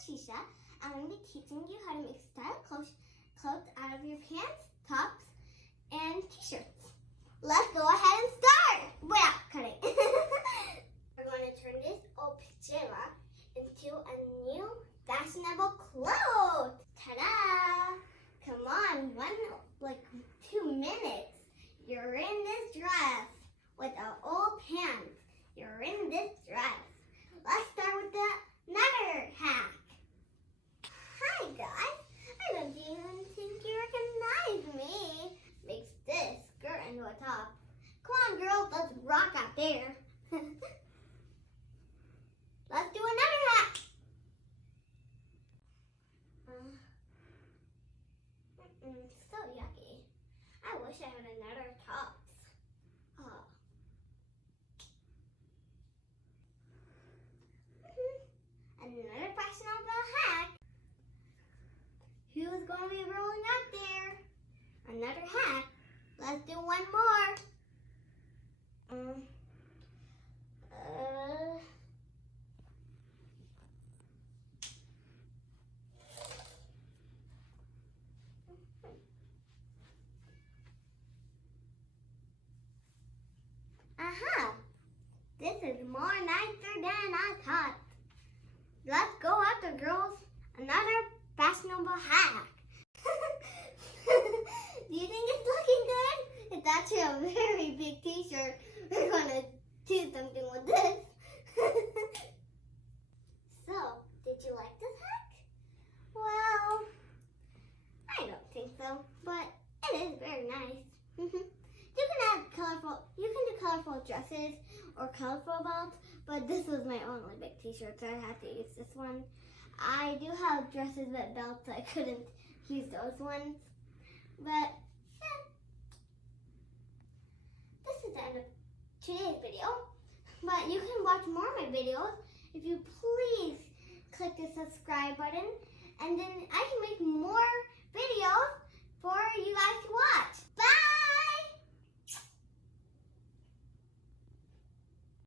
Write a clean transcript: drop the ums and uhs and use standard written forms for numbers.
Tisha. I'm going to be teaching you how to make style clothes out of your pants, tops, and t-shirts. Let's go ahead and start without cutting. We're going to turn this old pajama into a new fashionable clothes. Ta-da! Come on, 2 minutes. You're in this dress with an old pants. You're in this dress. Let's start with another hack. Hi guys, I don't even think you recognize me. Makes this skirt into a top. Come on girls, let's rock out there. Let's do another hack. So yucky. I wish I had another tops. Another fashionable hack. Who's going to be rolling out there? Another hack. Let's do one more. Aha! This is more nicer than I thought. Let's go after girls. Another fashionable hack. Do you think it's looking good? It's actually a very big t-shirt. We're going to do something with this. So, did you like this hack? Well, I don't think so, but it is very nice. You can do colorful dresses or colorful belts, but this was my only big t-shirt, so I had to use this one. I do have dresses with belts, so I couldn't use those ones. But, yeah. This is the end of today's video. But you can watch more of my videos if you please click the subscribe button. And then I can make more videos